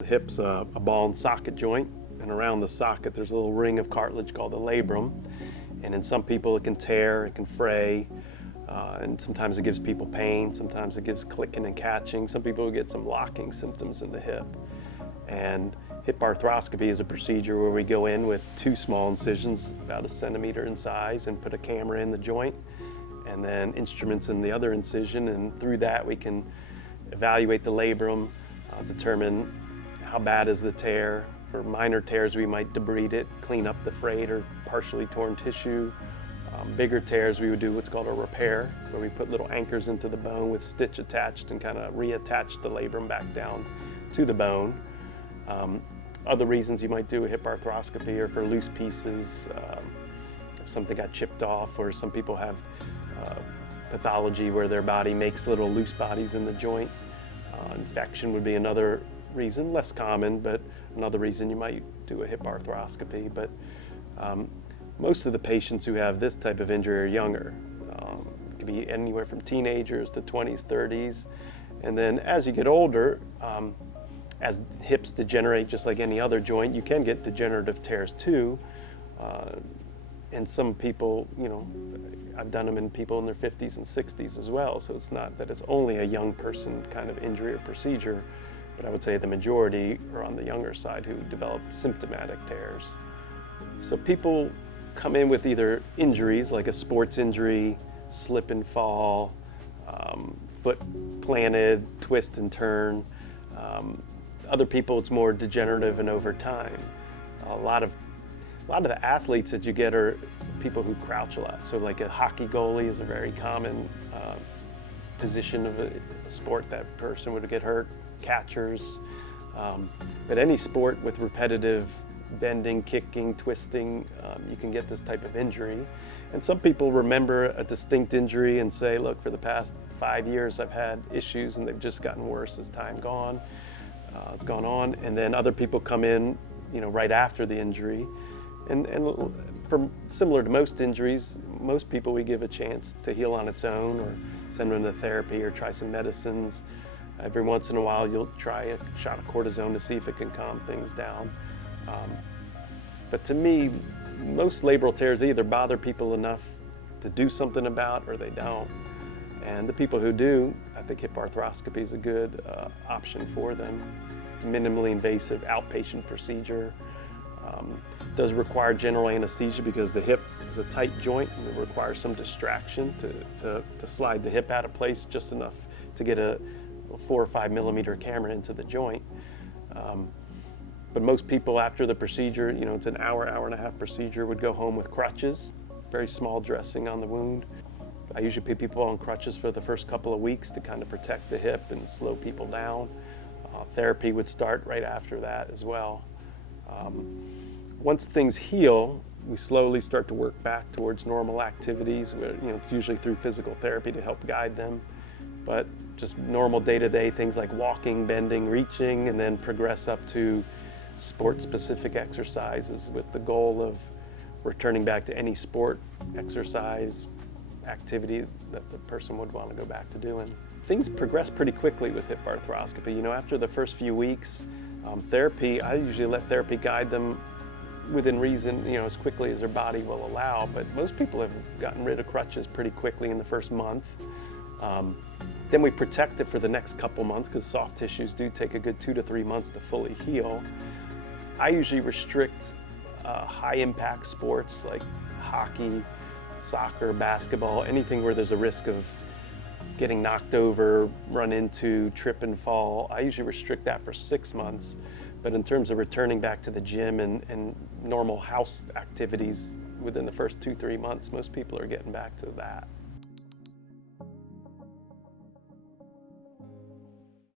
The hip's a ball and socket joint, and around the socket there's a little ring of cartilage called the labrum. And in some people it can tear, it can fray, and sometimes it gives people pain, sometimes it gives clicking and catching. Some people get some locking symptoms in the hip. And hip arthroscopy is a procedure where we go in with two small incisions, about 1 centimeter in size, and put a camera in the joint, and then instruments in the other incision, and through that we can evaluate the labrum, determine how bad is the tear. For minor tears, we might debride it, clean up the frayed or partially torn tissue. Bigger tears, we would do what's called a repair, where we put little anchors into the bone with stitch attached and kind of reattach the labrum back down to the bone. Other reasons you might do a hip arthroscopy are for loose pieces, if something got chipped off, or some people have pathology where their body makes little loose bodies in the joint. Infection would be another reason, less common, but another reason you might do a hip arthroscopy. But most of the patients who have this type of injury are younger. It could be anywhere from teenagers to 20s, 30s. And then as you get older, as hips degenerate just like any other joint, you can get degenerative tears too. And some people, I've done them in people in their 50s and 60s as well. So it's not that it's only a young person kind of injury or procedure, but I would say the majority are on the younger side who develop symptomatic tears. So people come in with either injuries like a sports injury, slip and fall, foot planted, twist and turn. Other people, it's more degenerative and over time. A lot of the athletes that you get are people who crouch a lot. So like a hockey goalie is a very common position of a sport that person would get hurt. Catchers, but any sport with repetitive bending, kicking, twisting, you can get this type of injury. And some people remember a distinct injury and say, look, for the past 5 years I've had issues and they've just gotten worse as time it's gone on. And then other people come in, right after the injury. And similar to most injuries, most people we give a chance to heal on its own, or send them to therapy or try some medicines. Every once in a while you'll try a shot of cortisone to see if it can calm things down. But to me, most labral tears either bother people enough to do something about, or they don't. And the people who do, I think hip arthroscopy is a good option for them. It's a minimally invasive outpatient procedure. It does require general anesthesia because the hip is a tight joint and it requires some distraction to slide the hip out of place just enough to get a 4 or 5 millimeter camera into the joint. But most people after the procedure, it's an hour and a half procedure, would go home with crutches, very small dressing on the wound. I usually put people on crutches for the first couple of weeks to kind of protect the hip and slow people down. Therapy would start right after that as well. Once things heal, we slowly start to work back towards normal activities, where, it's usually through physical therapy to help guide them. But just normal day-to-day things like walking, bending, reaching, and then progress up to sport-specific exercises with the goal of returning back to any sport, exercise, activity that the person would want to go back to doing. Things progress pretty quickly with hip arthroscopy. After the first few weeks, therapy, I usually let therapy guide them within reason, as quickly as their body will allow. But most people have gotten rid of crutches pretty quickly in the first month. Then we protect it for the next couple months, because soft tissues do take a good 2 to 3 months to fully heal. I usually restrict high impact sports like hockey, soccer, basketball, anything where there's a risk of getting knocked over, run into, trip and fall. I usually restrict that for 6 months. But in terms of returning back to the gym and normal house activities within the first 2-3 months, most people are getting back to that.